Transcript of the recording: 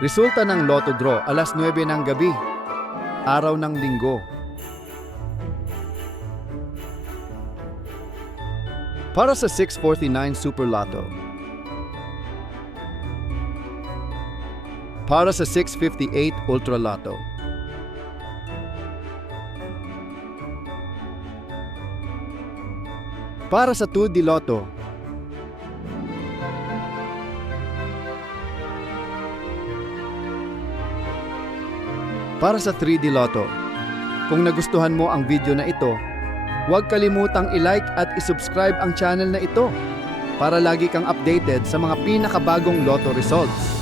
Resulta ng Lotto Draw, alas 9 ng gabi, araw ng linggo. Para sa 649 Super Lotto. Para sa 658 Ultra Lotto. Para sa 2D Lotto. Para sa 3D Lotto. Kung nagustuhan mo ang video na ito, huwag kalimutang i-like at i-subscribe ang channel na ito para lagi kang updated sa mga pinakabagong Lotto results.